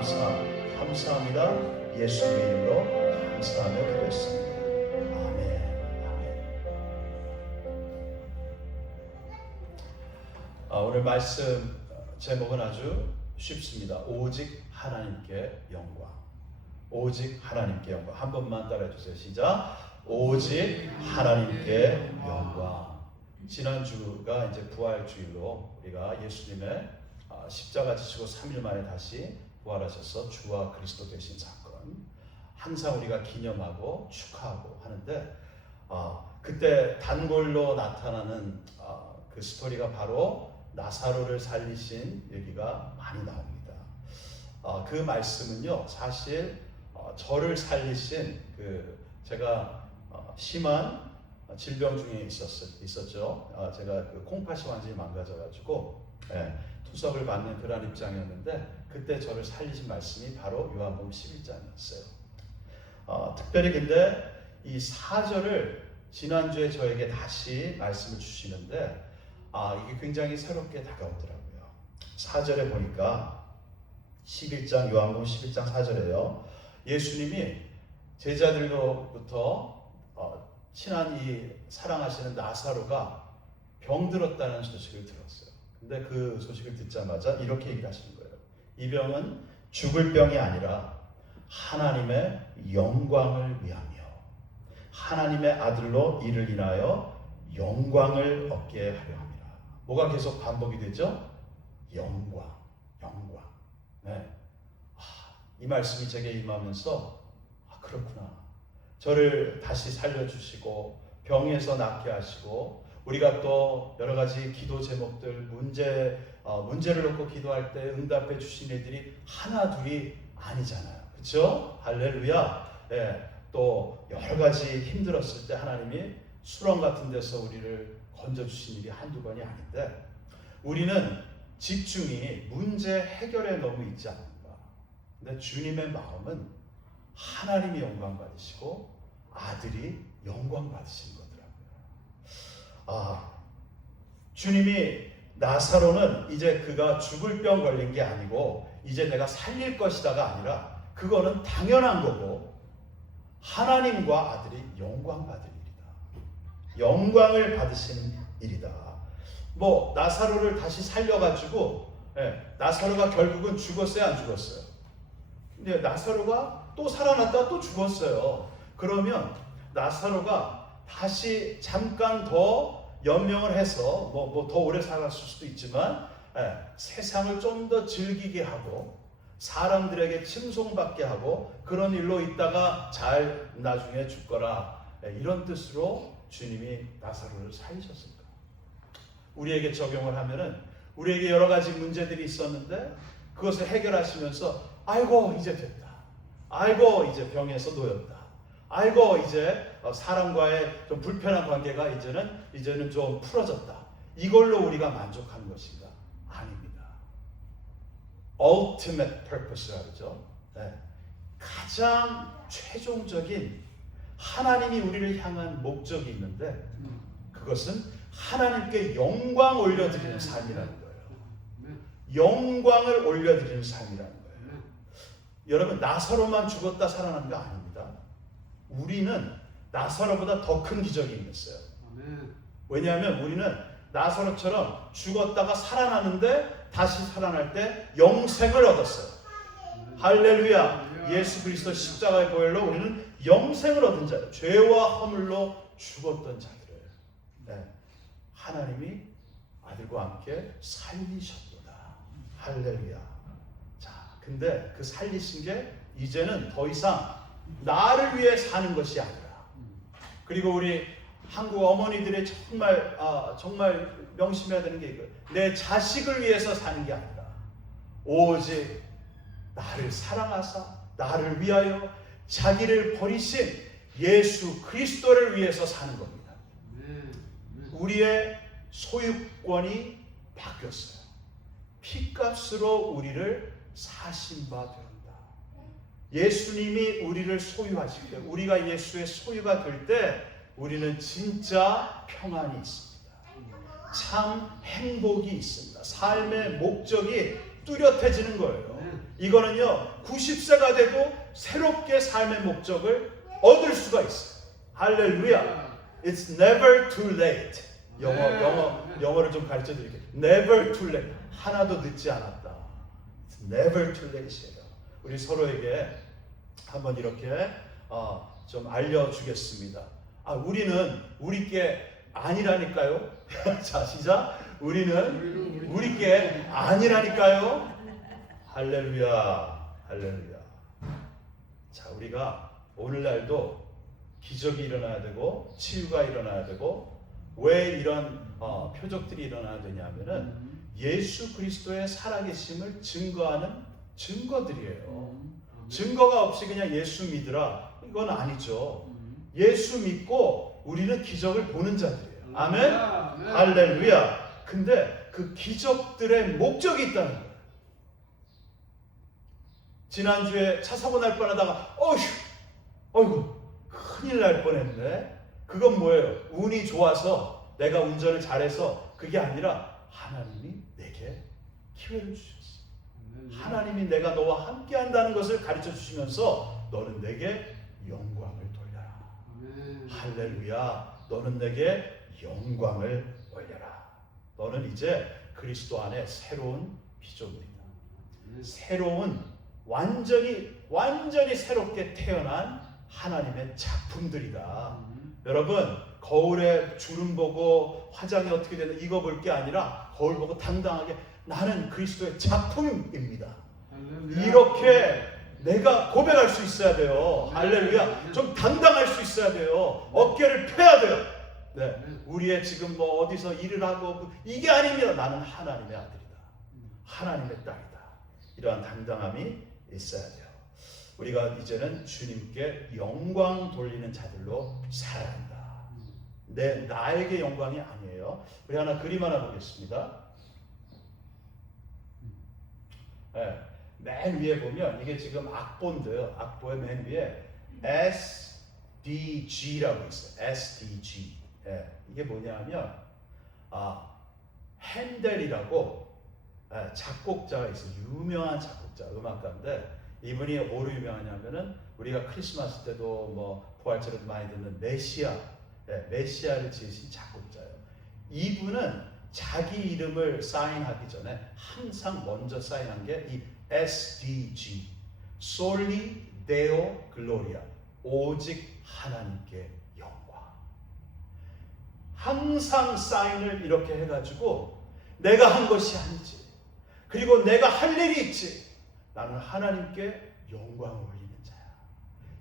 감사합니다. 예수의 이름으로 감사하며 기도했습니다. 아멘. 오늘 말씀 제목은 아주 쉽습니다. 오직 하나님께 영광. 오직 하나님께 영광. 한 번만 따라해 주세요. 시작. 오직 하나님께 영광. 지난주가 이제 부활주일로 우리가 예수님의 십자가 지시고 3일 만에 다시 부활하셔서 주와 그리스도 되신 사건 항상 우리가 기념하고 축하하고 하는데 그때 단골로 나타나는 그 스토리가 바로 나사로를 살리신 얘기가 많이 나옵니다. 그 말씀은요 사실 저를 살리신 제가 심한 질병 중에 있었죠. 제가 그 콩팥이 완전히 망가져가지고 투석을 받는 그런 입장이었는데 그때 저를 살리신 말씀이 바로 요한복음 11장이었어요. 특별히 근데 이 4절을 지난주에 저에게 다시 말씀을 주시는데 이게 굉장히 새롭게 다가오더라고요. 4절에 보니까 11장 요한복음 11장 4절에요. 예수님이 제자들로부터 친한 이 사랑하시는 나사로가 병들었다는 소식을 들었어요. 근데 그 소식을 듣자마자 이렇게 얘기를 하시는 거예요. 이 병은 죽을 병이 아니라 하나님의 영광을 위하며 하나님의 아들로 이를 인하여 영광을 얻게 하려 합니다. 뭐가 계속 반복이 되죠? 영광. 네. 이 말씀이 제게 임하면서 그렇구나. 저를 다시 살려주시고 병에서 낫게 하시고 우리가 또 여러 가지 기도 제목들 문제를 놓고 기도할 때 응답해 주신 애들이 하나 둘이 아니잖아요. 그렇죠? 할렐루야. 또 여러 가지 힘들었을 때 하나님이 수렁 같은 데서 우리를 건져주신 일이 한두 번이 아닌데 우리는 집중이 문제 해결에 너무 있지 않는가. 근데 주님의 마음은 하나님이 영광 받으시고 아들이 영광 받으신 거더라고요. 주님이 나사로는 이제 그가 죽을 병 걸린 게 아니고 이제 내가 살릴 것이다가 아니라 그거는 당연한 거고 하나님과 아들이 영광 받을 일이다. 영광을 받으시는 일이다. 나사로를 다시 살려가지고 나사로가 결국은 죽었어요, 안 죽었어요? 근데 나사로가 또 살아났다 또 죽었어요. 그러면 나사로가 다시 잠깐 더 연명을 해서 더 오래 살았을 수도 있지만 세상을 좀 더 즐기게 하고 사람들에게 칭송받게 하고 그런 일로 있다가 잘 나중에 죽거라 이런 뜻으로 주님이 나사로를 살리셨습니다. 우리에게 적용을 하면은 우리에게 여러 가지 문제들이 있었는데 그것을 해결하시면서 아이고 이제 됐다. 아이고 이제 병에서 놓였다. 아이고 이제 사람과의 좀 불편한 관계가 이제는 좀 풀어졌다. 이걸로 우리가 만족하는 것인가? 아닙니다. Ultimate purpose라고 그러죠. 가장 최종적인 하나님이 우리를 향한 목적이 있는데 그것은 하나님께 영광 올려드리는 삶이라는 거예요. 영광을 올려드리는 삶이라는 거예요. 여러분 나사로만 죽었다 살아난 거 아닙니다. 우리는 나사로보다 더 큰 기적이 있어요. 왜냐하면 우리는 나사로처럼 죽었다가 살아나는데 다시 살아날 때 영생을 얻었어요. 할렐루야. 예수 그리스도 십자가의 보혈로 우리는 영생을 얻은 자예요. 죄와 허물로 죽었던 자들을 하나님이 아들과 함께 살리셨도다. 할렐루야. 자, 근데 그 살리신 게 이제는 더 이상 나를 위해 사는 것이 아니라 그리고 우리 한국 어머니들의 정말 명심해야 되는 게 이거예요. 내 자식을 위해서 사는 게 아니라 오직 나를 사랑하사 나를 위하여 자기를 버리신 예수 그리스도를 위해서 사는 겁니다. 우리의 소유권이 바뀌었어요. 피값으로 우리를 사신 바 되었다. 예수님이 우리를 소유하실 때 우리가 예수의 소유가 될 때 우리는 진짜 평안이 있습니다. 참 행복이 있습니다. 삶의 목적이 뚜렷해지는 거예요. 이거는요 90세가 돼도 새롭게 삶의 목적을 얻을 수가 있어요. 할렐루야. It's never too late. 영어를 좀 가르쳐 드릴게요. Never too late. 하나도 늦지 않았다. It's never too late예요. 우리 서로에게 한번 이렇게 좀 알려주겠습니다. 우리는 우리께 아니라니까요. 자, 시작. 우리는 우리께 아니라니까요. 할렐루야, 할렐루야. 자, 우리가 오늘날도 기적이 일어나야 되고 치유가 일어나야 되고 왜 이런 표적들이 일어나야 되냐면은 예수 그리스도의 살아계심을 증거하는 증거들이에요. 증거가 없이 그냥 예수 믿으라 이건 아니죠. 예수 믿고 우리는 기적을 보는 자들이에요. 아멘. 할렐루야. 근데 그 기적들의 목적이 있다는 거예요. 지난주에 차 사고 날 뻔하다가 어이구 큰일 날 뻔했네. 그건 뭐예요? 운이 좋아서 내가 운전을 잘해서 그게 아니라 하나님이 내게 기회를 주셨어. 하나님이 내가 너와 함께 한다는 것을 가르쳐 주시면서 너는 내게 영광을 돌려라. 할렐루야. 너는 내게 영광을 올려라. 너는 이제 그리스도 안에 새로운 피조물이다. 새로운 완전히 새롭게 태어난 하나님의 작품들이다. 여러분 거울에 주름 보고 화장이 어떻게 되나 이거 볼 게 아니라 거울 보고 당당하게 나는 그리스도의 작품입니다. 할렐루야. 이렇게 내가 고백할 수 있어야 돼요. 할렐루야. 좀 당당할 수 있어야 돼요. 어깨를 펴야 돼요. 네. 우리의 지금 뭐 어디서 일을 하고 이게 아닙니다. 나는 하나님의 아들이다. 하나님의 딸이다. 이러한 당당함이 있어야 돼요. 우리가 이제는 주님께 영광 돌리는 자들로 살아야 한다. 나에게 영광이 아니에요. 우리 하나 그림 하나 보겠습니다. 네, 맨 위에 보면 이게 지금 악보인데요. 악보의 맨 위에 SDG라고 있어요. SDG. 네, 이게 뭐냐면 핸델이라고 작곡자가 있어요. 유명한 작곡자, 음악가인데 이분이 뭐로 유명하냐면은 우리가 크리스마스 때도 뭐 부활절에도 많이 듣는 메시아를 지으신 작곡자예요. 이분은 자기 이름을 사인하기 전에 항상 먼저 사인한 게 이 SDG, Soli Deo Gloria, 오직 하나님께 영광. 항상 사인을 이렇게 해가지고 내가 한 것이 아니지. 그리고 내가 할 일이 있지. 나는 하나님께 영광을 올리는 자야.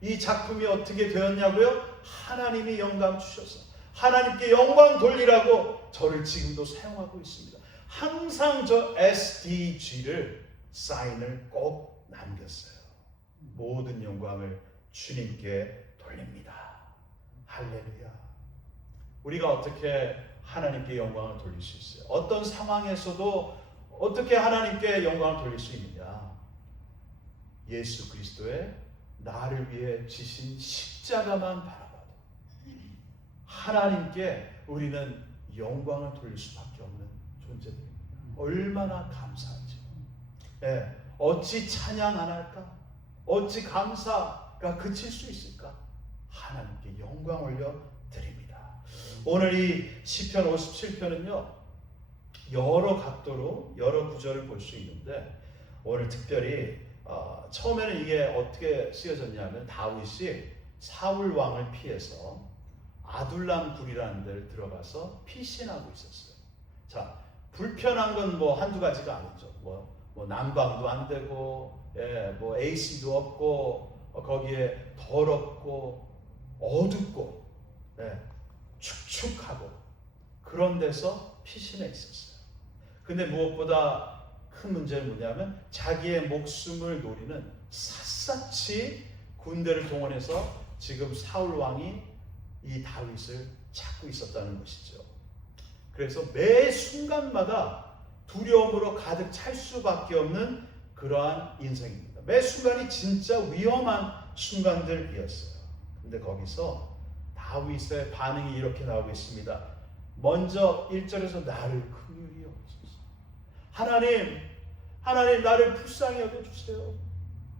이 작품이 어떻게 되었냐고요? 하나님이 영광 주셔서 하나님께 영광 돌리라고 저를 지금도 사용하고 있습니다. 항상 저 SDG를 사인을 꼭 남겼어요. 모든 영광을 주님께 돌립니다. 할렐루야. 우리가 어떻게 하나님께 영광을 돌릴 수 있어요? 어떤 상황에서도 어떻게 하나님께 영광을 돌릴 수 있느냐? 예수 그리스도의 나를 위해 지신 십자가만 바라봐도 하나님께 우리는 영광을 돌릴 수밖에 없는 존재들입니다. 얼마나 감사하죠. 예, 어찌 찬양 안 할까? 어찌 감사가 그칠 수 있을까? 하나님께 영광 올려 드립니다. 오늘 이 시편 57편은요 여러 각도로 여러 구절을 볼 수 있는데 오늘 특별히 처음에는 이게 어떻게 쓰여졌냐면 다윗이 사울 왕을 피해서 아둘람 굴이라는 데를 들어가서 피신하고 있었어요. 자, 불편한 건 뭐 한두 가지가 아니죠. 뭐 난방도 안 되고, 뭐 AC도 없고, 거기에 더럽고 어둡고, 축축하고 그런 데서 피신해 있었어요. 근데 무엇보다 큰 문제는 뭐냐면 자기의 목숨을 노리는 샅샅이 군대를 동원해서 지금 사울 왕이 이 다윗을 찾고 있었다는 것이죠. 그래서 매 순간마다 두려움으로 가득 찰 수밖에 없는 그러한 인생입니다. 매 순간이 진짜 위험한 순간들이었어요. 근데 거기서 다윗의 반응이 이렇게 나오고 있습니다. 먼저 1절에서 나를 긍휼히 여기소서. 하나님 나를 불쌍히 여겨주세요.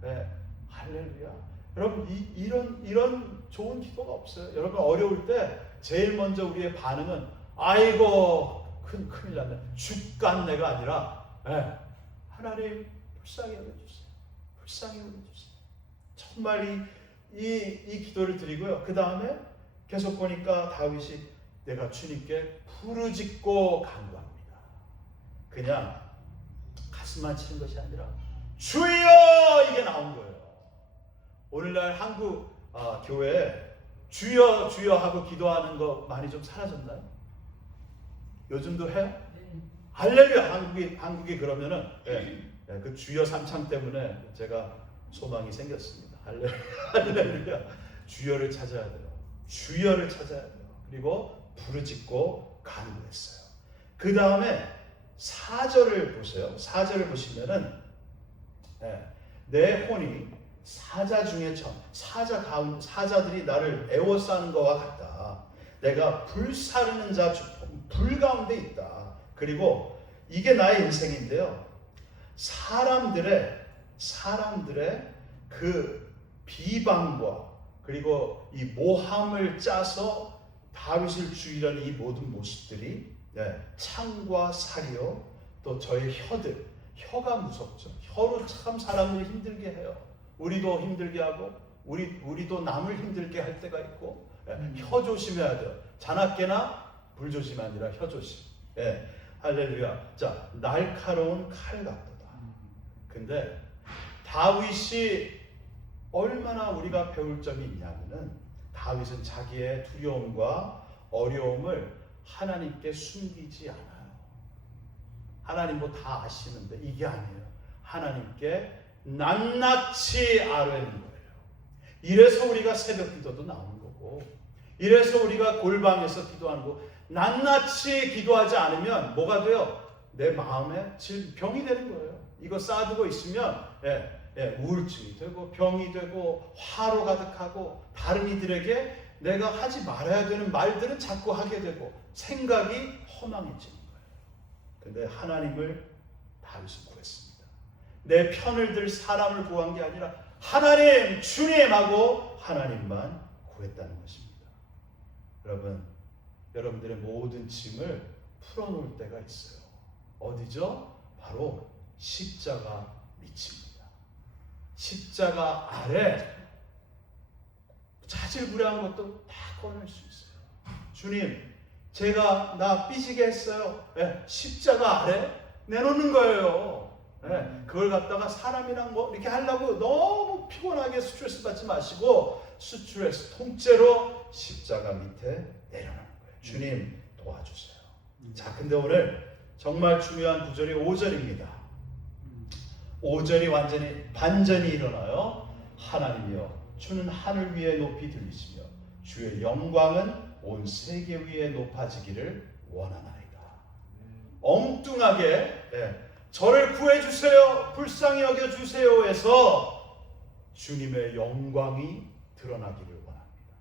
네, 할렐루야. 여러분 이런 좋은 기도가 없어요. 여러분 어려울 때 제일 먼저 우리의 반응은 아이고 큰일 났네. 죽겠네가 아니라 네, 하나님 불쌍히 여겨주세요. 불쌍히 여겨주세요. 정말 이 기도를 드리고요. 그 다음에 계속 보니까 다윗이 내가 주님께 부르짖고 간구합니다. 그냥 가슴만 치는 것이 아니라 주여 이게 나온 거예요. 오늘날 한국 교회에 주여 주여 하고 기도하는 거 많이 좀 사라졌나요? 요즘도 해요? 할렐루야. 한국이 그러면은 그 주여 삼창 때문에 제가 소망이 생겼습니다. 할렐루야. 주여를 찾아야 돼요. 주여를 찾아야 돼요. 그리고 부르짖고 간구했어요. 그 다음에 4절을 보세요. 4절을 보시면은 내 혼이 사자 중에 사자들이 나를 애워싸는 것과 같다. 내가 불사르는 자 불 가운데 있다. 그리고 이게 나의 인생인데요. 사람들의 그 비방과 그리고 이 모함을 짜서 다윗을 죽이려는 이 모든 모습들이 창과 살이요, 또 저의 혀가 무섭죠. 혀로 참 사람을 힘들게 해요. 우리도 힘들게 하고 우리도 남을 힘들게 할 때가 있고 혀 조심해야 돼요. 자나깨나 불조심 아니라 혀 조심. 할렐루야. 자, 날카로운 칼 같도다. 근데 다윗이 얼마나 우리가 배울 점이 있냐면은 다윗은 자기의 두려움과 어려움을 하나님께 숨기지 않아요. 하나님 뭐 다 아시는데 이게 아니에요. 하나님께 낱낱이 아뢰는 거예요. 이래서 우리가 새벽 기도도 나오는 거고, 이래서 우리가 골방에서 기도하는 거. 낱낱이 기도하지 않으면 뭐가 돼요? 내 마음에 병이 되는 거예요. 이거 쌓아두고 있으면 우울증이 되고 병이 되고 화로 가득하고 다른 이들에게 내가 하지 말아야 되는 말들은 자꾸 하게 되고 생각이 허망해지는 거예요. 근데 하나님을 다윗은 구했습니다. 내 편을 들 사람을 구한 게 아니라 하나님, 주님 하고 하나님만 구했다는 것입니다. 여러분들의 모든 짐을 풀어놓을 때가 있어요. 어디죠? 바로 십자가 밑입니다. 십자가 아래 자질구레한 것도 다 꺼낼 수 있어요. 주님, 제가 나 삐지게 했어요. 십자가 아래 내놓는 거예요. 그걸 갖다가 사람이랑 뭐 이렇게 하려고 너무 피곤하게 스트레스 받지 마시고 스트레스 통째로 십자가 밑에 내려놓는 거예요. 주님 도와주세요. 자, 근데 오늘 정말 중요한 구절이 5절입니다. 5절이 완전히 반전이 일어나요. 하나님이여, 주는 하늘 위에 높이 들리시며 주의 영광은 온 세계 위에 높아지기를 원하나이다. 엉뚱하게 저를 구해주세요, 불쌍히 여겨주세요 해서 주님의 영광이 드러나기를 원합니다.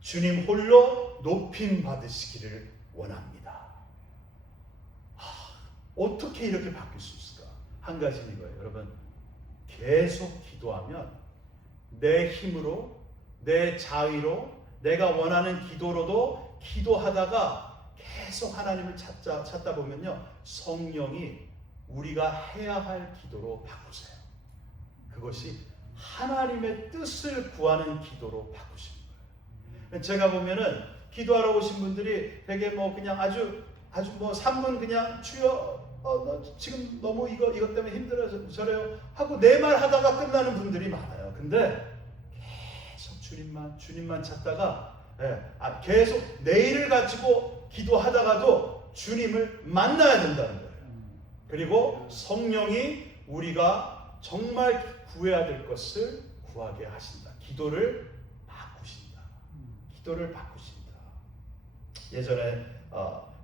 주님 홀로 높임 받으시기를 원합니다. 어떻게 이렇게 바뀔 수 있을까? 한 가지는 이거예요. 여러분, 계속 기도하면 내 힘으로, 내 자의로, 내가 원하는 기도로도 기도하다가 계속 하나님을 찾다 보면요, 성령이 우리가 해야 할 기도로 바꾸세요. 그것이 하나님의 뜻을 구하는 기도로 바꾸시는 거예요. 제가 보면은 기도하러 오신 분들이 되게 뭐 그냥 아주 뭐 3분 그냥 주여 너 지금 너무 이것 때문에 힘들어서 저래요 하고 내 말 하다가 끝나는 분들이 많아요. 근데 계속 주님만 찾다가 계속 내일을 가지고 기도하다가도 주님을 만나야 된다는 거예요. 그리고 성령이 우리가 정말 구해야 될 것을 구하게 하신다. 기도를 바꾸신다. 예전에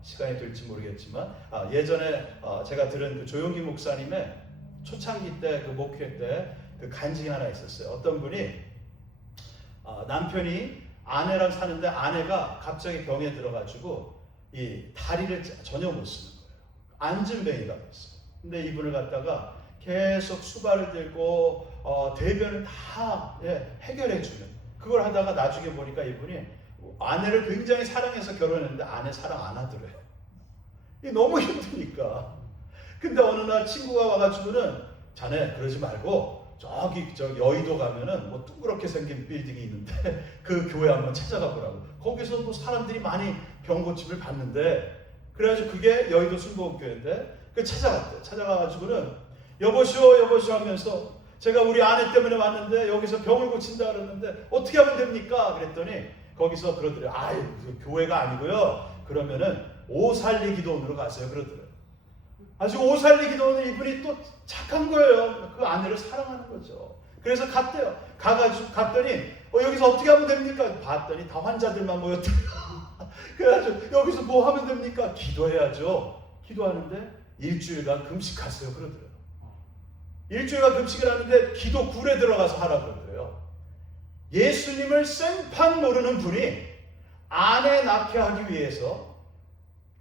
시간이 될지 모르겠지만 예전에 제가 들은 그 조용기 목사님의 초창기 때 그 목회 때 그 간증이 하나 있었어요. 어떤 분이 남편이 아내랑 사는데 아내가 갑자기 병에 들어가지고 이 다리를 전혀 못 쓰는 거예요. 안진뱅이가 됐어요. 근데 이분을 갖다가 계속 수발을 들고 대변을 다 해결해 주는 그걸 하다가 나중에 보니까 이분이 아내를 굉장히 사랑해서 결혼했는데 아내 사랑 안 하더래요. 이게 너무 힘드니까. 근데 어느 날 친구가 와가지고는 자네 그러지 말고 저기 여의도 가면은 뭐 둥그렇게 생긴 빌딩이 있는데 그 교회 한번 찾아가 보라고. 거기서 뭐 사람들이 많이 병고침을 받는데 그래가지고 그게 여의도 순복음교회인데 그 찾아갔대. 찾아가가지고는 여보시오 하면서 제가 우리 아내 때문에 왔는데 여기서 병을 고친다 그러는데 어떻게 하면 됩니까? 그랬더니 거기서 그러더래요. 아유 교회가 아니고요. 그러면은 오살리 기도원으로 가세요. 그러더래요. 아주 오살리 기도원은 이분이 또 착한 거예요. 그 아내를 사랑하는 거죠. 그래서 갔대요. 가가지고 갔더니 여기서 어떻게 하면 됩니까? 봤더니 다 환자들만 모였대요. 그래가지고 여기서 뭐 하면 됩니까? 기도해야죠. 기도하는데 일주일간 금식하세요. 그러더래요. 일주일간 금식을 하는데 기도 굴에 들어가서 하라 그러더래요. 예수님을 생판 모르는 분이 아내 낳게 하기 위해서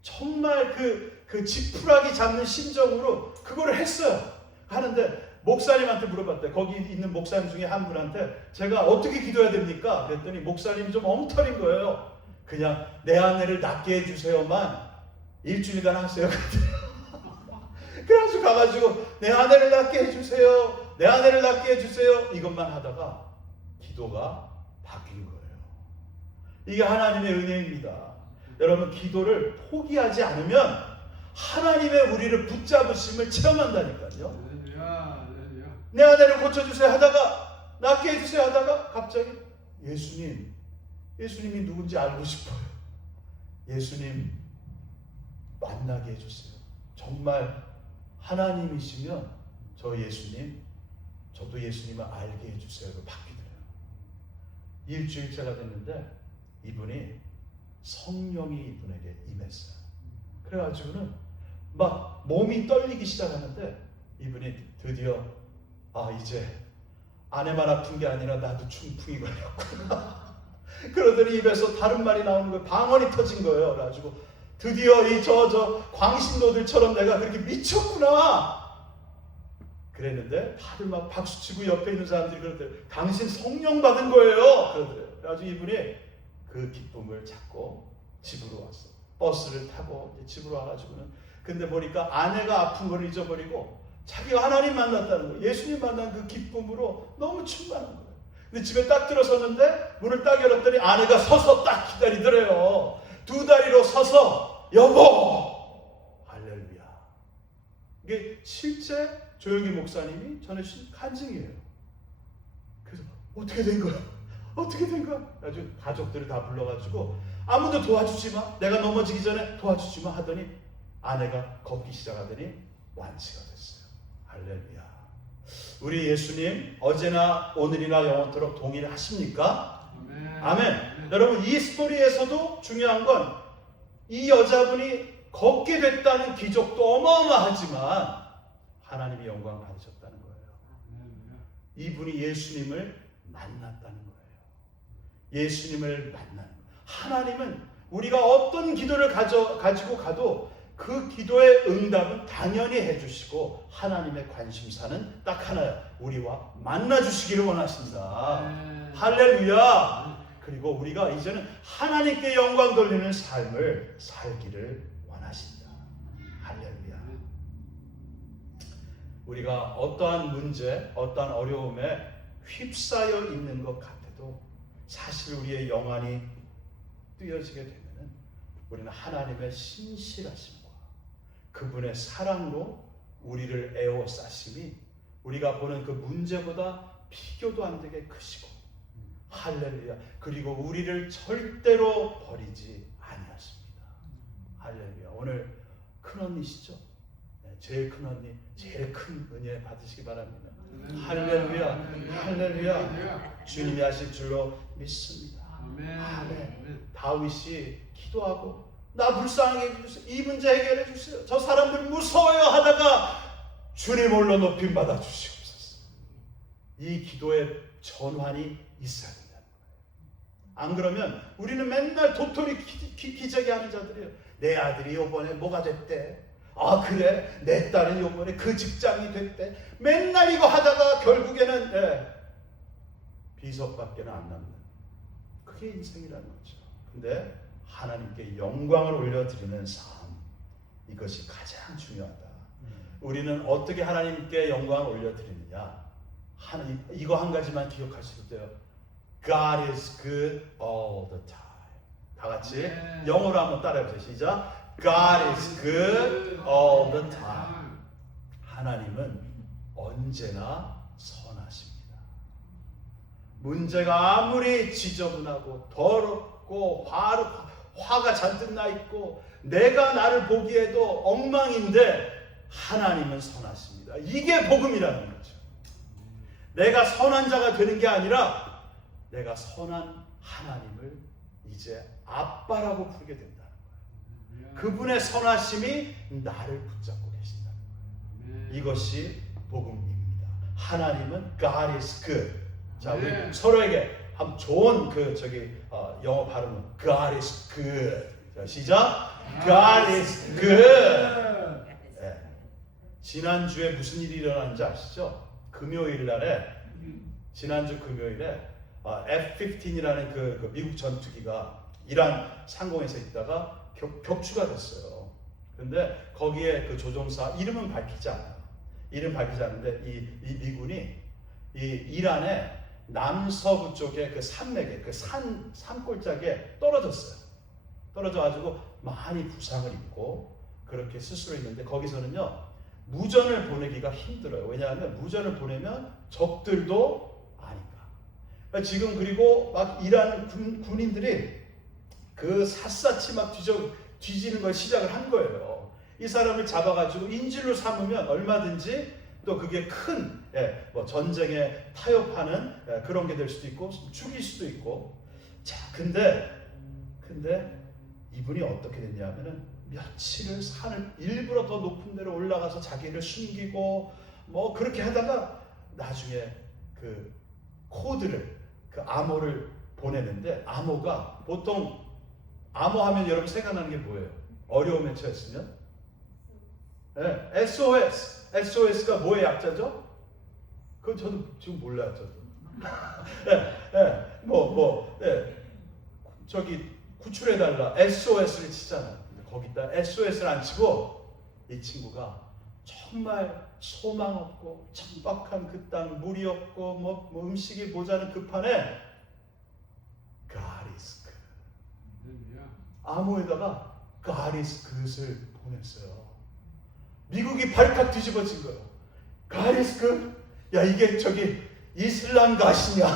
정말 그 지푸라기 잡는 심정으로 그거를 했어요. 하는데 목사님한테 물어봤대. 거기 있는 목사님 중에 한 분한테 제가 어떻게 기도해야 됩니까? 그랬더니 목사님이 좀 엉터리인 거예요. 그냥 내 아내를 낫게 해주세요만 일주일간 하세요. 그래가지고 가가지고 내 아내를 낫게 해주세요. 내 아내를 낫게 해주세요. 이것만 하다가 기도가 바뀐 거예요. 이게 하나님의 은혜입니다. 여러분 기도를 포기하지 않으면 하나님의 우리를 붙잡으심을 체험한다니까요. 내 아내를 고쳐주세요 하다가 낫게 해주세요 하다가 갑자기 예수님이 누군지 알고 싶어요. 예수님 만나게 해주세요. 정말 하나님이시면 저 예수님 저도 예수님을 알게 해주세요로 바뀌더래요. 일주일째가 됐는데 이분이 성령이 이분에게 임했어요. 그래가지고는 막 몸이 떨리기 시작하는데 이분이 드디어 이제 아내만 아픈 게 아니라 나도 중풍이 걸렸구나. 그러더니 입에서 다른 말이 나오는 거예요. 방언이 터진 거예요. 그래가지고 드디어 이 광신도들처럼 내가 그렇게 미쳤구나. 그랬는데 다들 막 박수치고 옆에 있는 사람들이 그러더래요. 당신 성령 받은 거예요. 그러더래요. 그래가지고 이분이 그 기쁨을 찾고 집으로 왔어. 버스를 타고 집으로 와가지고는 근데 보니까 아내가 아픈 걸 잊어버리고 자기가 하나님 만났다는 거예요. 예수님 만난 그 기쁨으로 너무 충만한 거예요. 근데 집에 딱 들어섰는데 문을 딱 열었더니 아내가 서서 딱 기다리더래요. 두 다리로 서서 여보! 할렐루야. 이게 실제 조영기 목사님이 전해주신 간증이에요. 그래서 어떻게 된 거야? 어떻게 된 거야? 아주 가족들을 다 불러가지고 아무도 도와주지 마. 내가 넘어지기 전에 도와주지 마 하더니 아내가 걷기 시작하더니 완치가 됐어요. 할렐루야. 우리 예수님 어제나 오늘이나 영원토록 동일하십니까? 아멘. 여러분 이 스토리에서도 중요한 건 이 여자분이 걷게 됐다는 기적도 어마어마하지만 하나님이 영광 받으셨다는 거예요. 이분이 예수님을 만났다는 거예요. 예수님을 만나는 거예요. 하나님은 우리가 어떤 기도를 가지고 가도 그 기도의 응답은 당연히 해주시고 하나님의 관심사는 딱 하나예요. 우리와 만나주시기를 원하신다. 할렐루야. 그리고 우리가 이제는 하나님께 영광 돌리는 삶을 살기를 원하신다. 할렐루야. 우리가 어떠한 문제, 어떠한 어려움에 휩싸여 있는 것 같아도 사실 우리의 영안이 뜨여지게 되면 우리는 하나님의 신실하심과 그분의 사랑으로 우리를 에워싸심이 우리가 보는 그 문제보다 비교도 안 되게 크시고 할렐루야. 그리고 우리를 절대로 버리지 아니하십니다. 할렐루야. 오늘 큰언니시죠? 제일 큰언니, 제일 큰 은혜 받으시기 바랍니다. 할렐루야. 할렐루야. 주님이 하실 줄로 믿습니다. 아멘. 다윗이 기도하고 나 불쌍하게 해주세요. 이 문제 해결해 주세요. 저 사람들 무서워요 하다가 주님 홀로 높임 받아 주시옵소서. 이 기도의 전환이 있어야 된다는 거예요. 안 그러면 우리는 맨날 도토리 기저귀 하는 자들이에요. 내 아들이 이번에 뭐가 됐대. 아 그래 내 딸은 요번에 그 직장이 됐대. 맨날 이거 하다가 결국에는 비석밖에는 안 남는 그게 인생이라는 거죠. 근데 하나님께 영광을 올려드리는 삶, 이것이 가장 중요하다. 우리는 어떻게 하나님께 영광을 올려드리느냐. 하나님, 이거 한 가지만 기억하셔도 돼요. God is good all the time. 다 같이 영어로 한번 따라해보세요. 시작. God is good all the time. 하나님은 언제나 선하십니다. 문제가 아무리 지저분하고 더럽고 화가 잔뜩 나 있고 내가 나를 보기에도 엉망인데 하나님은 선하십니다. 이게 복음이라는 거죠. 내가 선한 자가 되는 게 아니라 내가 선한 하나님을 이제 아빠라고 부르게 된다는 거예요. 그분의 선하심이 나를 붙잡고 계신다는 거예요. 이것이 복음입니다. 하나님은 God is good. 자, 우리 서로에게 한번 좋은 영어 발음은 God is good. 자, 시작. God is good. 네. 지난주에 무슨 일이 일어났는지 아시죠? 금요일 날에 지난주 금요일에 F-15이라는 그 미국 전투기가 이란 상공에서 있다가 격추가 됐어요. 그런데 거기에 그 조종사 이름은 밝히지 않아요. 이름 밝히지 않는데 이 미군이 이 이란의 남서부 쪽에 그 산맥에 그 산골짜기에 떨어졌어요. 떨어져가지고 많이 부상을 입고 그렇게 스스로 있는데 거기서는요 무전을 보내기가 힘들어요. 왜냐하면 무전을 보내면 적들도 아니까. 그러니까 지금 그리고 막 이란 군인들이 그 샅샅이 막 뒤지는 걸 시작을 한 거예요. 이 사람을 잡아가지고 인질로 삼으면 얼마든지 또 그게 큰 뭐 전쟁에 타협하는 그런 게 될 수도 있고 죽일 수도 있고. 자, 근데 이분이 어떻게 됐냐면은 며칠을 산을 일부러 더 높은 데로 올라가서 자기를 숨기고 뭐 그렇게 하다가 나중에 그 코드를 그 암호를 보내는데 암호가 보통 암호하면 여러분 생각나는 게 뭐예요? 어려움에 처했으면 SOS. SOS가 뭐의 약자죠? 그건 저도 지금 몰라요. 저도. 저기 구출해달라 SOS를 치잖아요. 거기다 SOS를 안 치고 이 친구가 정말 소망 없고 천박한 그 땅, 물이 없고 뭐 음식이 모자란 그 판에 God is good. 암호에다가 God is good을 보냈어요. 미국이 발칵 뒤집어진 거예요. God is good? 야 이게 저기 이슬람 가시냐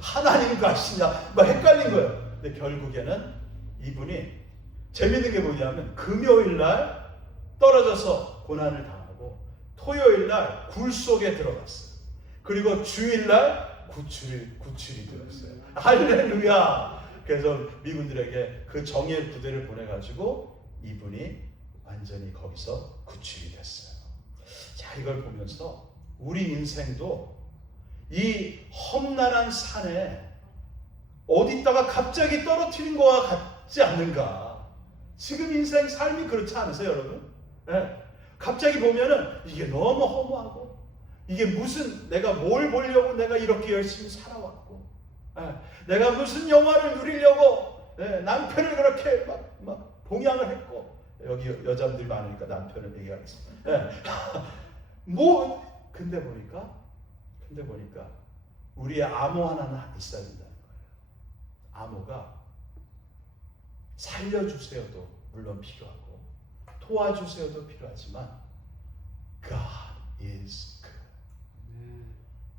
하나님 가시냐 막 헷갈린 거예요. 근데 결국에는 이분이 재밌는 게 뭐냐면 금요일 날 떨어져서 고난을 당하고 토요일 날 굴 속에 들어갔어요. 그리고 주일 날 구출이 되었어요. 할렐루야. 그래서 미군들에게 그 정예 부대를 보내가지고 이분이 완전히 거기서 구출이 됐어요. 자, 이걸 보면서 우리 인생도 이 험난한 산에 어디다가 갑자기 떨어뜨린 거와 같지 않는가. 지금 인생 삶이 그렇지 않으세요, 여러분? 네. 갑자기 보면은 이게 너무 허무하고 이게 무슨 내가 뭘 보려고 내가 이렇게 열심히 살아왔고 내가 무슨 영화를 누리려고 남편을 그렇게 막 봉양을 했고 여기 여자분들이 많으니까 남편을 얘기하겠습니다. 근데 보니까 우리의 암호 하나는 있어야 된다는 거예요. 암호가 살려주세요도 물론 필요하고 도와주세요도 필요하지만 God is good.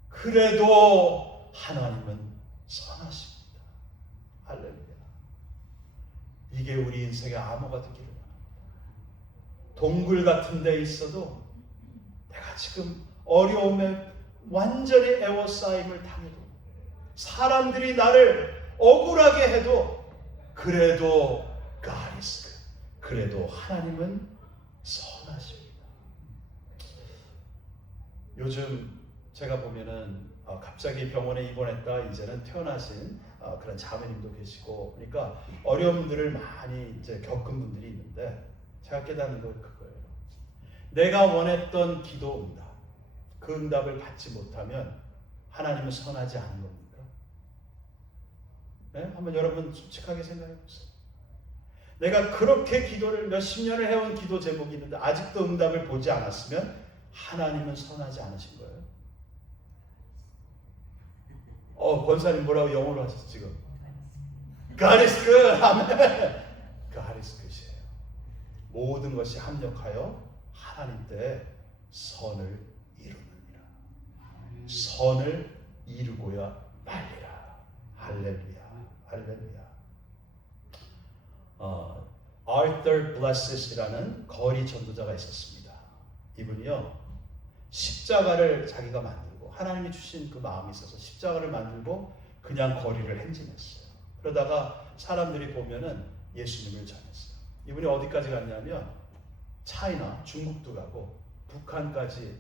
그래도 하나님은 선하십니다. 할렐루야. 이게 우리 인생의 암호가 되기를 원합니다. 동굴 같은 데 있어도 내가 지금 어려움에 완전히 에워싸임을 당해도 사람들이 나를 억울하게 해도 그래도 God is good. 그래도 하나님은 선하십니다. 요즘 제가 보면은 갑자기 병원에 입원했다 이제는 퇴원하신 그런 자매님도 계시고 그러니까 어려움들을 많이 이제 겪은 분들이 있는데 제가 깨닫는 건 그거예요. 내가 원했던 기도 응답, 그 응답을 받지 못하면 하나님은 선하지 않은 겁니까? 네? 한번 여러분 솔직하게 생각해 보세요. 내가 그렇게 기도를 몇십 년을 해온 기도 제목이 있는데 아직도 응답을 보지 않았으면 하나님은 선하지 않으신 거예요. 권사님 뭐라고 영어로 하셨어 지금? God is good. 아멘. God is good이에요. 모든 것이 합력하여 하나님 때 선을 이루느니라. 선을 이루고야 말리라. 할렐루야. 할렐루야. Arthur Blesses이라는 거리 전도자가 있었습니다. 이분이요 십자가를 자기가 만들고 하나님이 주신 그 마음이 있어서 십자가를 만들고 그냥 거리를 행진했어요. 그러다가 사람들이 보면은 예수님을 전했어요. 이분이 어디까지 갔냐면 차이나 중국도 가고 북한까지,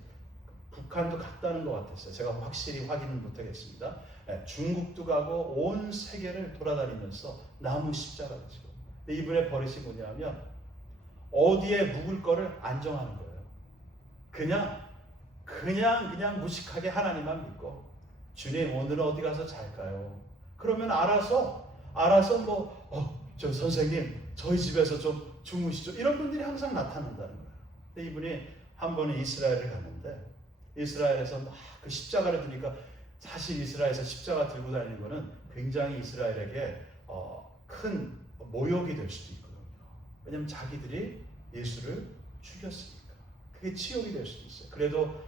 북한도 갔다는 것 같았어요. 제가 확실히 확인은 못하겠습니다. 네, 중국도 가고 온 세계를 돌아다니면서 나무 십자가를 지고. 근데 이분의 버릇이 뭐냐면 어디에 묵을 거를 안 정하는 거예요. 그냥 무식하게 하나님만 믿고 주님 오늘은 어디 가서 잘까요? 그러면 알아서 저 선생님 저희 집에서 좀 주무시죠. 이런 분들이 항상 나타난다는 거예요. 근데 이분이 한 번은 이스라엘을 갔는데 이스라엘에서 막 그 십자가를 드니까 사실 이스라엘에서 십자가 들고 다니는 거는 굉장히 이스라엘에게 큰 모욕이 될 수도 있거든요. 왜냐하면 자기들이 예수를 죽였으니까. 그게 치욕이 될 수도 있어요. 그래도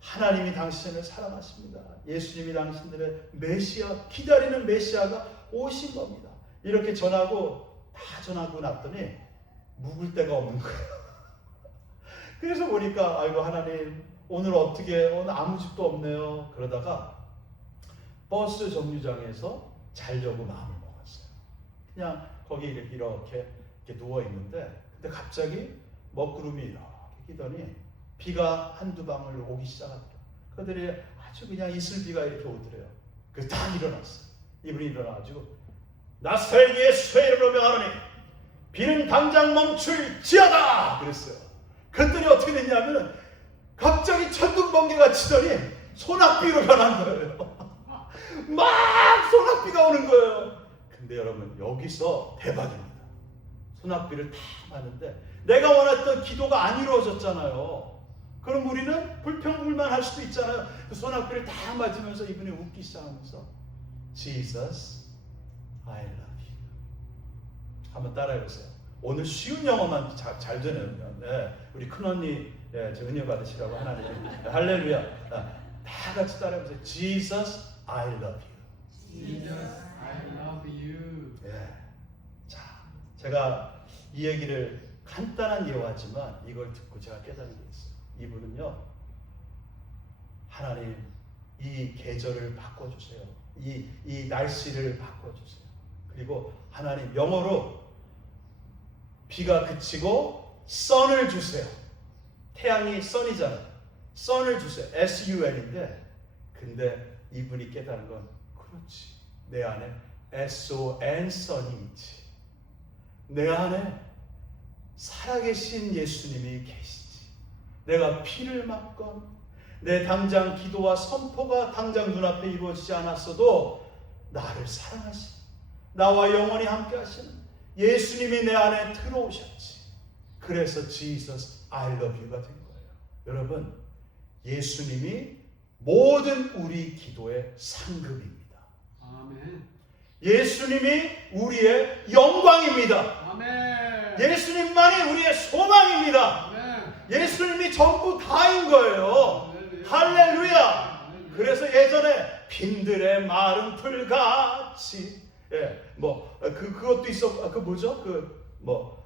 하나님이 당신을 사랑하십니다. 예수님이 당신들의 메시아, 기다리는 메시아가 오신 겁니다. 이렇게 전하고 났더니 묵을 데가 없는 거예요. 그래서 보니까 아이고 하나님 오늘 어떻게 오늘 아무 집도 없네요. 그러다가 버스 정류장에서 자려고 마음을 먹었어요. 그냥 거기 이렇게 누워 있는데 근데 갑자기 먹구름이 이렇게 끼더니 비가 한두 방울 오기 시작하더라고요. 그들이 아주 그냥 이슬비가 이렇게 오더래요. 그래서 딱 일어났어요. 이분이 일어나가지고 나사렛 예수의 이름으로 명하노니 비는 당장 멈출지어다 그랬어요. 그랬더니 어떻게 됐냐면 갑자기 천둥번개가 치더니 소낙비로 변한 거예요. 막 소낙비가 오는 거예요. 근데 여러분 여기서 대박입니다. 소낙비를 다 맞는데 내가 원했던 기도가 안 이루어졌잖아요. 그럼 우리는 불평불만할 수도 있잖아요. 그 소낙비를 다 맞으면서 이분이 웃기 시작하면서 Jesus, I love you. 한번 따라해보세요. 오늘 쉬운 영어만 잘 되네요. 네, 우리 큰언니 은혜 받으시라고 하나님. 할렐루야. 다 같이 따라해보세요. Jesus, I love you. Jesus, I love you. 예. 자, 제가 이 얘기를 간단한 예화지만 이걸 듣고 제가 깨달은 게 있어요. 이분은요, 하나님 이 계절을 바꿔주세요. 이 날씨를 바꿔주세요. 그리고 하나님 영어로 비가 그치고 선을 주세요. 태양이 선이잖아요. 선을 주세요. SUN인데 근데 이분이 깨달은 건 그렇지. 내 안에 SON 선이 있지. 내 안에 살아계신 예수님이 계시지. 내가 피를 맞건 내 당장 기도와 선포가 당장 눈앞에 이루어지지 않았어도 나를 사랑하시는 나와 영원히 함께 하시는 예수님이 내 안에 들어오셨지. 그래서 Jesus, I love you가 된 거예요. 여러분 예수님이 모든 우리 기도의 상급입니다. 아멘. 예수님이 우리의 영광입니다. 아멘. 예수님만이 우리의 소망입니다. 아멘. 예수님이 전부 다인 거예요. 할렐루야. 그래서 예전에 빈들의 마른 풀같이 그것도 있어. 그 뭐죠?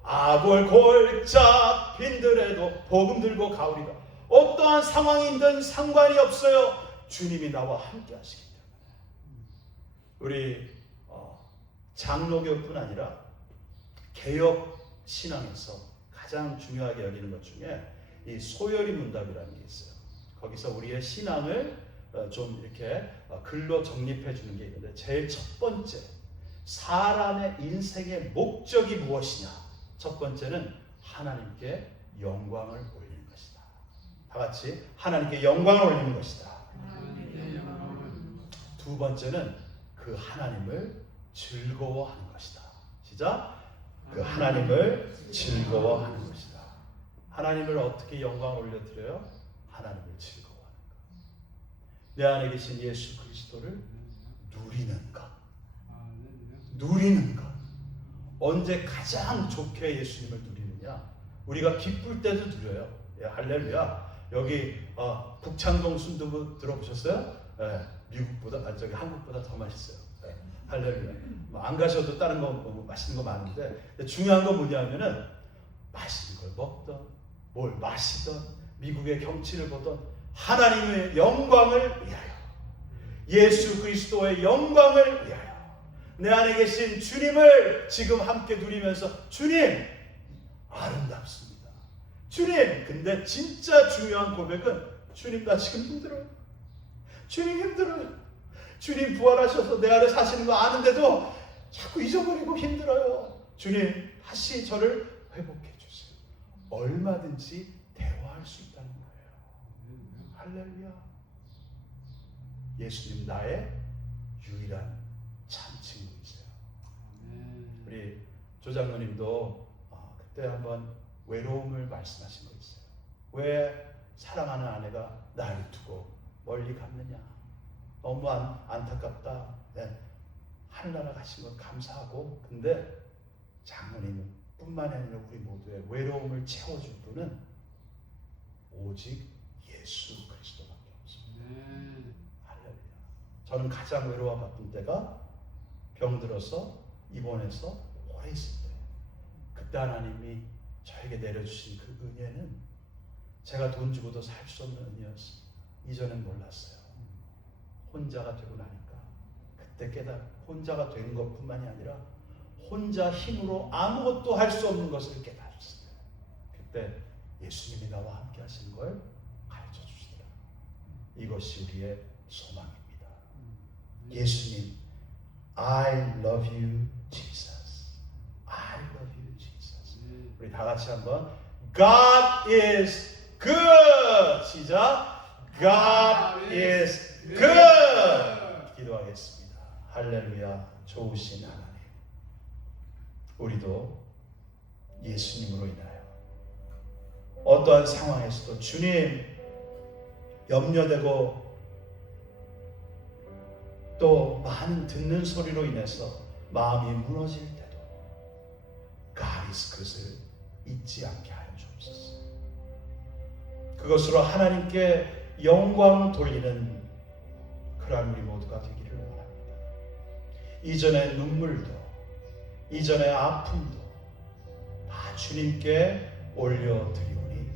아골 골짜 빈들에도 복음 들고 가오리다. 어떠한 상황이든 상관이 없어요. 주님이 나와 함께 하시기 때문에. 우리 장로교뿐 아니라 개혁 신앙에서 가장 중요하게 여기는 것 중에 이 소열이 문답이라는 게 있어요. 거기서 우리의 신앙을 좀 이렇게 글로 정립해 주는 게 있는데 제일 첫 번째 사람의 인생의 목적이 무엇이냐? 첫 번째는 하나님께 영광을 올리는 것이다. 다 같이 하나님께 영광을 올리는 것이다. 하나님께 영광을. 두 번째는 그 하나님을 즐거워하는 것이다. 시작. 그 하나님을 즐거워하는 것이다. 하나님을 어떻게 영광을 올려드려요? 하나님을 즐거워하는 것. 내 안에 계신 예수 그리스도를 누리는 것. 누리는 것. 언제 가장 좋게 예수님을 누리느냐? 우리가 기쁠 때도 누려요. 예, 할렐루야. 여기 북창동 순두부 들어보셨어요? 예, 미국보다 저기 한국보다 더 맛있어요. 예, 할렐루야. 안 가셔도 다른 거 맛있는 거 많은데 중요한 건 뭐냐면은 맛있는 걸 먹던 뭘 마시던 미국의 경치를 보던 하나님의 영광을 위하여, 예수 그리스도의 영광을 위하여, 내 안에 계신 주님을 지금 함께 누리면서 주님 아름답습니다. 주님, 근데 진짜 중요한 고백은 주님 나 지금 힘들어요. 주님 힘들어요. 주님 부활하셔서 내 안에 사시는 거 아는데도 자꾸 잊어버리고 힘들어요. 주님 다시 저를 회복해 주세요. 얼마든지 대화할 수 있다는 거예요. 할렐루야. 예수님 나의 유일한 참 친구이세요. 우리 조장로님도 그때 한번 외로움을 말씀하신 거 있어요. 왜 사랑하는 아내가 나를 두고 멀리 갔느냐. 너무 안타깝다. 네. 하늘나라 가신 것 감사하고, 근데 장로님 뿐만 아니라 우리 모두의 외로움을 채워줄 분은 오직 예수 그리스도밖에 없습니다. 할렐루야. 저는 가장 외로워봤던 때가 병들어서 입원해서 오래 있을 때, 그때 하나님이 저에게 내려주신 그 은혜는 제가 돈 주고도 살 수 없는 은혜였습니다. 이전엔 몰랐어요. 혼자가 되고 나니까 그때 깨달았고, 혼자가 된 것뿐만이 아니라 혼자 힘으로 아무것도 할 수 없는 것을 깨달았어요. 그때 예수님이 나와 함께 하신 걸 가르쳐 주시더라. 이것이 우리의 소망입니다. 예수님, I love you, Jesus. I love you, Jesus. 우리 다 같이 한번 God is good. 시작. God is good. 기도하겠습니다. 할렐루야. 좋으신 하나님, 우리도 예수님으로 인하여 어떠한 상황에서도 주님 염려되고 또 많은 듣는 소리로 인해서 마음이 무너질 때도 God is good을 잊지 않게 하여 주옵소서. 그것으로 하나님께 영광 돌리는 그러한 우리 모두가 되기를 원합니다. 이전의 눈물도, 이전의 아픔도 다 주님께 올려드리오니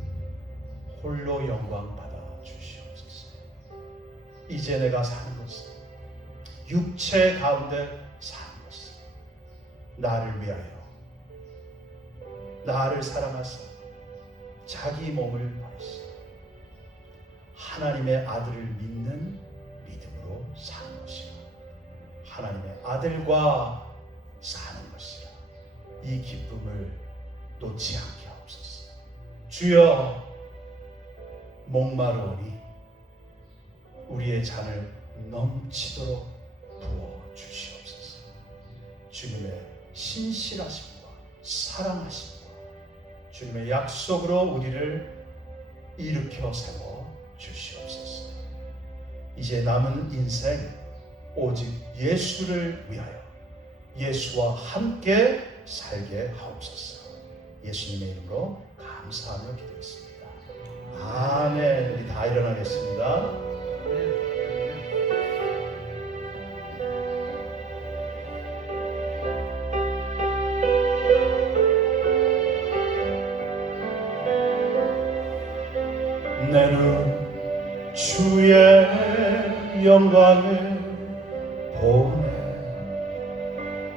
홀로 영광 받아 주시옵소서. 이제 내가 사는 것은, 육체 가운데 사는 것은 나를 위하여, 나를 사랑하사 자기 몸을 버리시고 하나님의 아들을 믿는 믿음으로 사는 것이라. 하나님의 아들과 사는 것이라. 이 기쁨을 놓지 않게 하옵소서. 주여, 목마르오니 우리의 잔을 넘치도록 부어 주시옵소서. 주님의 신실하심과 사랑하심과 주님의 약속으로 우리를 일으켜 세워 주시옵소서. 이제 남은 인생 오직 예수를 위하여, 예수와 함께 살게 하옵소서. 예수님의 이름으로 감사하며 기도했습니다. 아멘. 우리 다 일어나겠습니다. 내 눈 주의 영광을 보네.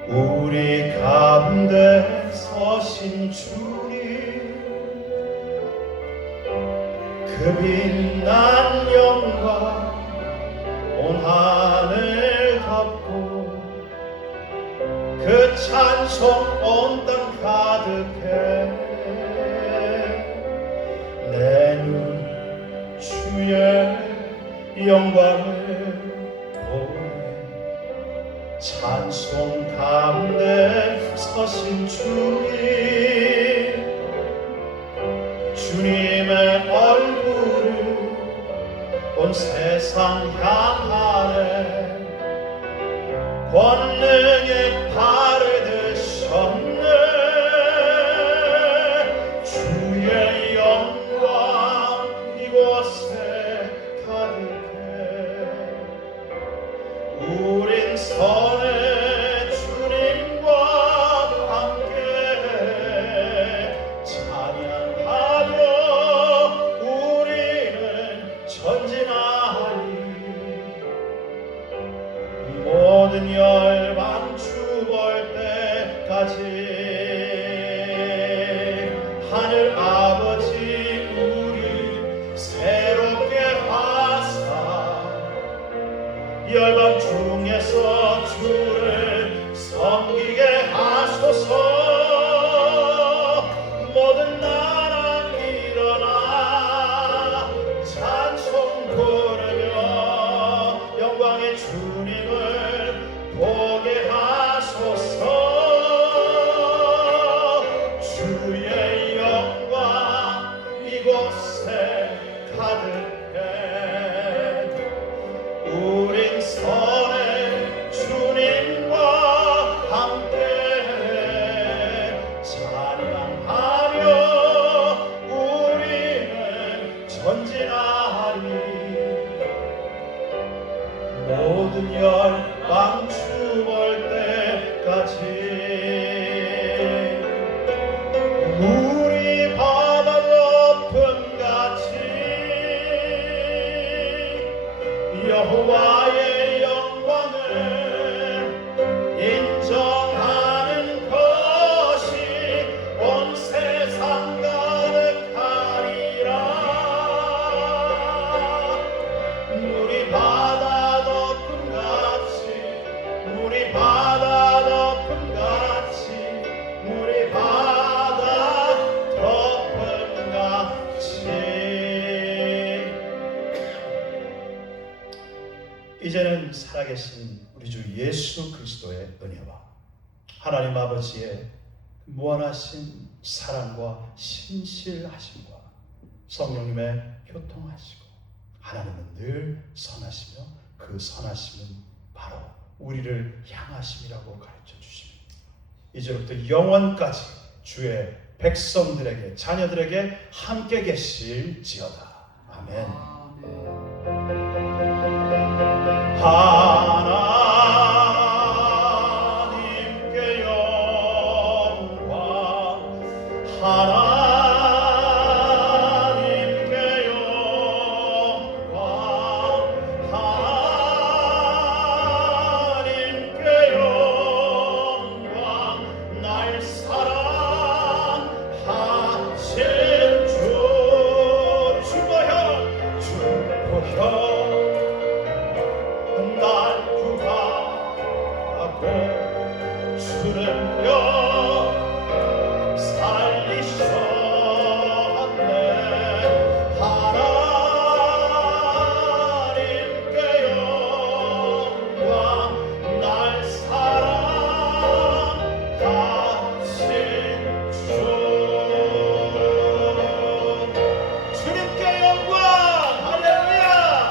우리 가운데 서신 주님, 그 빛난 영광 온 하늘 덮고 그 찬송 온 땅 가득해. 영광을 보내 찬송 가운데 서신 주님의 얼굴을 온 세상 향하네 권능의 발을 드셨네 주의 영광 이곳에 가득해 우린 선의 주님과 함께 찬양하며 우리는 전진하리 모든 열방 주볼 때까지 하늘 아버지 우리 새롭게 하사 열방 중에서 주를 섬기게 하소서 모든 나라 일어나 찬송 부르며 영광의 주님을 보게 하소서 주의 영광 이곳에 가득해 우린 선의 주님과 함께 찬양하며 우리는 전진하리 모든 열방 주볼 때까지 우리 바다 높음 같이 여호와의 영광을 인정하는 것이 온 세상 가득하리라 우리 바다 높음 같이 우리 바다 높음 같이 우리 바다 높음 같이 이제는 살아계신 우리 주 예수 그리스도의 은혜와 하나님 아버지의 무한하신 사랑과 신실하심과 성령님의 교통하시고 하나님은 늘 선하시며 그 선하심은 바로 우리를 향하심이라고 가르쳐 주십니다. 이제부터 영원까지 주의 백성들에게 자녀들에게 함께 계실지어다. 아멘.